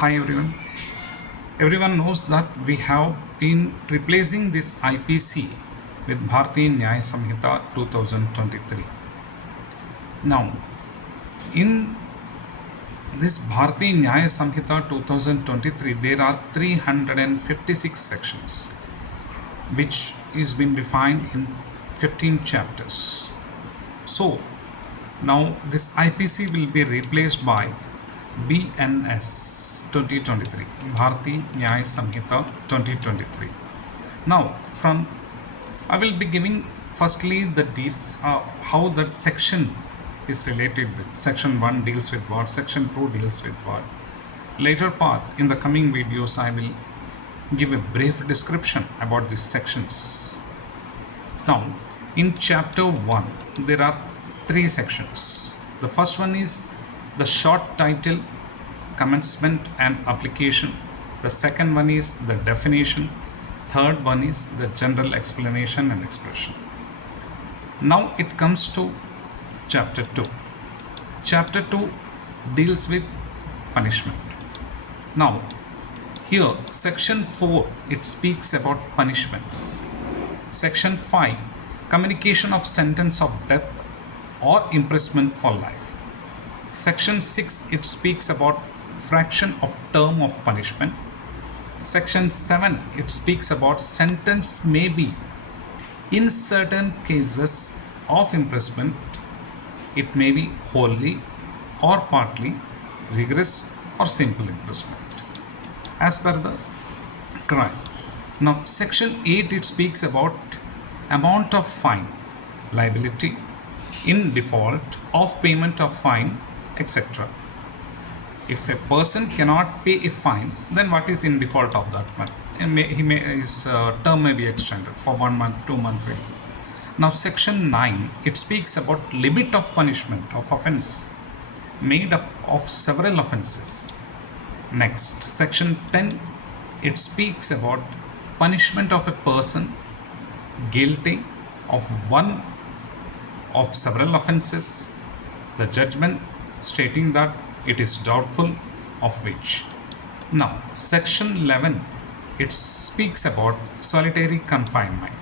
Hi everyone. Everyone knows that we have been replacing this IPC with Bharatiya Nyaya Sanhita 2023. Now, in this Bharatiya Nyaya Sanhita 2023, there are 356 sections, which is been defined in 15 chapters. So, now this IPC will be replaced by BNS 2023, Bharati Nyaya Samhita 2023. Now, I will be giving firstly how that section is related with. Section 1 deals with what, Section 2 deals with what. Later part, in the coming videos, I will give a brief description about these sections. Now, in chapter 1, there are 3 sections. The first one is the short title, commencement and application. The second one is the definition. Third one is the general explanation and expression. Now it comes to chapter 2. Chapter 2 deals with punishment. Now here section 4, it speaks about punishments. Section 5, communication of sentence of death or imprisonment for life. Section 6, it speaks about fraction of term of punishment. Section 7, it speaks about sentence may be, in certain cases of imprisonment, it may be wholly or partly, rigorous or simple imprisonment as per the crime. Now section 8, it speaks about amount of fine, liability, in default of payment of fine, etc. If a person cannot pay a fine, then what is in default of that month? His term may be extended for 1 month, 2 months. Now section 9, it speaks about limit of punishment of offence made up of several offences. Next, section 10, it speaks about punishment of a person guilty of one of several offences, the judgment stating that it is doubtful of which. Now section 11, it speaks about solitary confinement,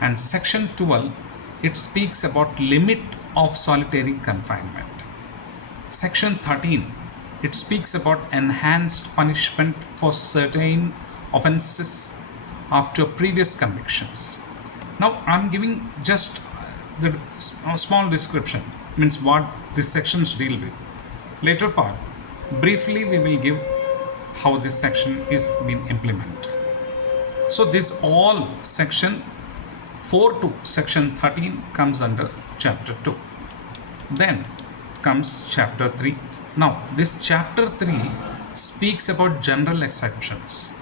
and section 12, it speaks about limit of solitary confinement. Section 13, it speaks about enhanced punishment for certain offences after previous convictions. Now I am giving just the small description, means what these sections deal with. Later part, briefly we will give how this section is being implemented. So this all section 4 to section 13 comes under chapter 2. Then comes chapter 3. Now this chapter 3 speaks about general exceptions.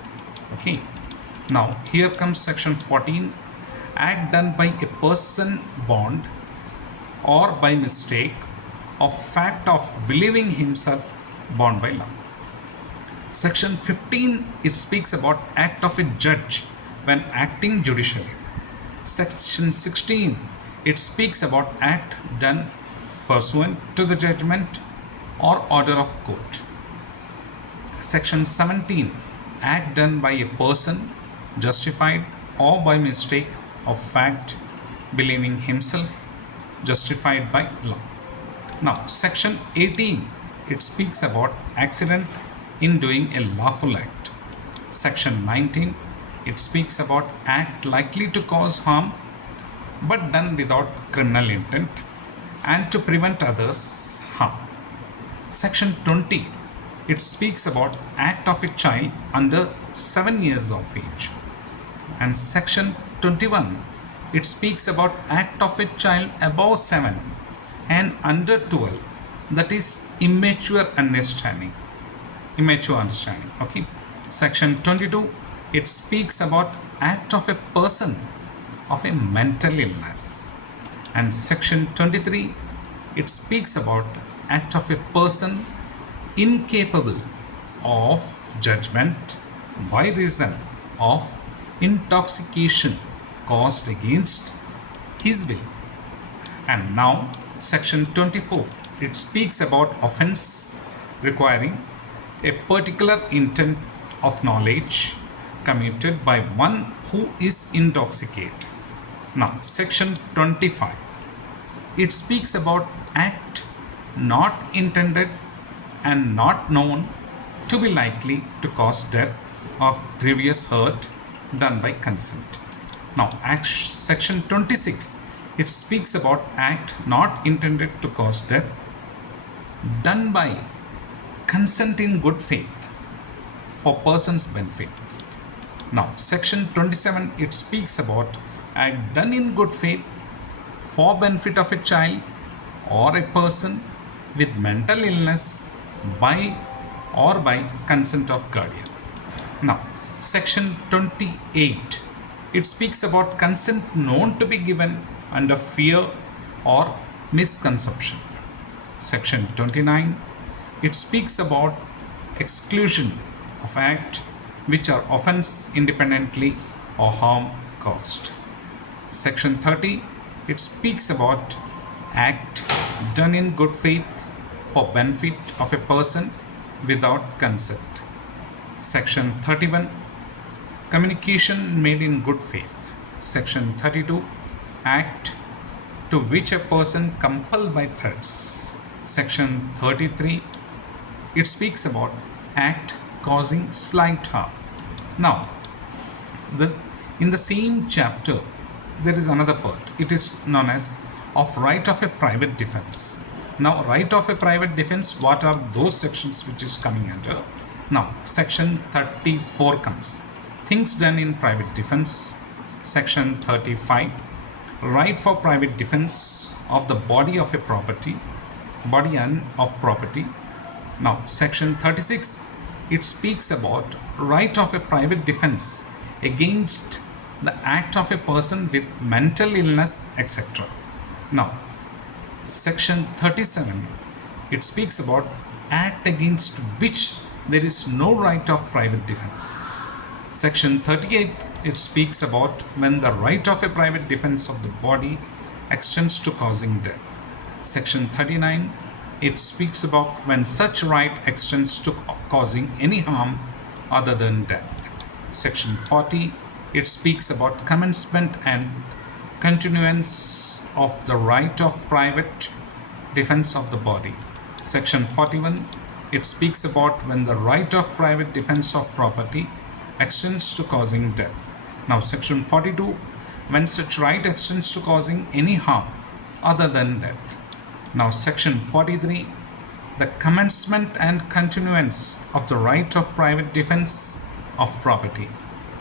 Okay. Now here comes section 14, act done by a person bond or by mistake of fact of believing himself bound by law. Section 15, it speaks about act of a judge when acting judicially. Section 16, it speaks about act done pursuant to the judgment or order of court. Section 17, act done by a person justified or by mistake of fact believing himself justified by law. Now section 18, it speaks about accident in doing a lawful act. Section 19, it speaks about act likely to cause harm but done without criminal intent and to prevent others harm. Section 20, it speaks about act of a child under 7 years of age. And section 21, it speaks about act of a child above 7 and under 12, that is immature understanding. Okay. Section 22, it speaks about act of a person of a mental illness. And section 23, it speaks about act of a person incapable of judgment by reason of intoxication caused against his will. And now section 24, it speaks about offense requiring a particular intent of knowledge committed by one who is intoxicated. Now, section 25. It speaks about act not intended and not known to be likely to cause death of grievous hurt done by consent. Now, section 26. It speaks about act not intended to cause death done by consent in good faith for person's benefit. Now, section 27, it speaks about act done in good faith for benefit of a child or a person with mental illness by or by consent of guardian. Now, section 28, it speaks about consent known to be given under fear or misconception. Section 29, it speaks about exclusion of act which are offense independently or harm caused. Section 30, it speaks about act done in good faith for benefit of a person without consent. Section 31, communication made in good faith. Section 32, act to which a person compelled by threats. Section 33, it speaks about act causing slight harm. Now, in the same chapter, there is another part. It is known as of right of a private defense. Now, right of a private defense, what are those sections which is coming under? Now, section 34 comes. Things done in private defense. Section 35, right for private defense of the body of a property, body and of property. Now, section 36, it speaks about right of a private defense against the act of a person with mental illness, etc. Now, section 37, it speaks about act against which there is no right of private defense. Section 38, it speaks about when the right of a private defense of the body extends to causing death. Section 39, it speaks about when such right extends to causing any harm other than death. Section 40, it speaks about commencement and continuance of the right of private defense of the body. Section 41, it speaks about when the right of private defense of property extends to causing death. Now, section 42, when such right extends to causing any harm other than death. Now, section 43, the commencement and continuance of the right of private defense of property.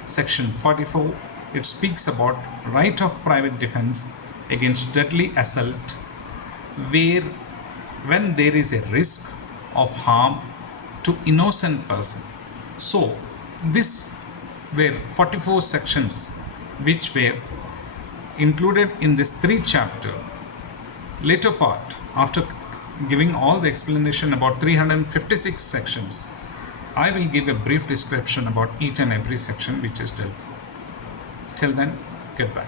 Section 44, it speaks about right of private defense against deadly assault when there is a risk of harm to innocent person. So, this were 44 sections which were included in this 3 chapter. Later part, after giving all the explanation about 356 sections, I will give a brief description about each and every section which is dealt with. Till then, goodbye.